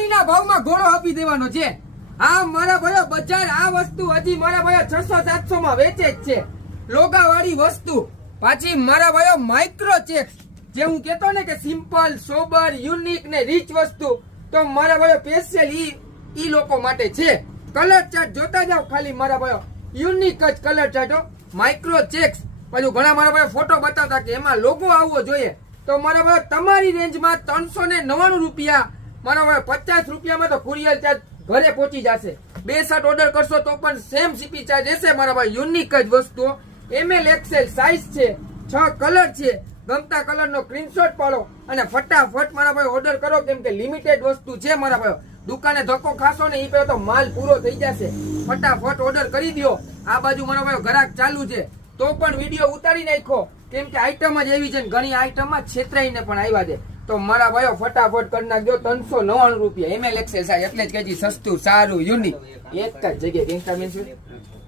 પાણીના ભાવમાં ઘોડો આપી દેવાનો છે. હા મારા ભાઈઓ, બજાર આ વસ્તુ હજી મારા ભાઈઓ 600-700 માં વેચે જ છે. લોગાવાળી વસ્તુ. પાછી મારા ભાઈઓ માઇક્રો ચેક્સ, જે હું કેતો ને કે સિમ્પલ, સોબર, યુનિક ને રીચ વસ્તુ, તો મારા ભાઈઓ સ્પેશિયલ ઈ લોકો માટે છે. કલર ચાર્ટ જોતા જાવ ખાલી મારા ભાઈઓ, યુનિક જ કલર ચાર્ટો, માઇક્રો ચેક્સ. પછી ઘણા મારા ભાઈઓ ફોટો બતાવતા કે એમાં લોગો આવવો જોઈએ, તો મારા ભાઈઓ તમારી રેન્જમાં 399 રૂપિયા, મારા ભાઈઓ 50 રૂપિયામાં તો કુરિયર ચાર્જ ઘરે પહોંચી જશે. 2 શર્ટ ઓર્ડર કરશો તો પણ સેમ સીપી ચાર્જ રહેશે મારા ભાઈ. યુનિક જ વસ્તુ, ML XL સાઈઝ છે, 6 કલર છે. ગમતા કલર નો સ્ક્રીનશોટ પાડો અને ફટાફટ મારા ભાઈ ઓર્ડર કરો, કેમ કે લિમિટેડ વસ્તુ છે મારા ભાઈ. દુકાને ધક્કો ખાશો ને એ પહેલા તો માલ પૂરો થઈ જશે. ફટાફટ ઓર્ડર કરી દો. આ બાજુ મારા ભાઈ ગ્રાહક ચાલુ છે તો પણ વિડીયો ઉતારી નાખો, કેમ કે આઈટમ જ એવી છે. ઘણી આઈટમમાં છેતરાઈને પણ આવ્યા છે, તો મારા ભાઈઓ ફટાફટ કરી નાખજો. 399 રૂપિયા ML XL સાઈઝ, એટલે જ કહેજી સસ્તું, સારું, યુનિક, એક જ જગ્યાએ.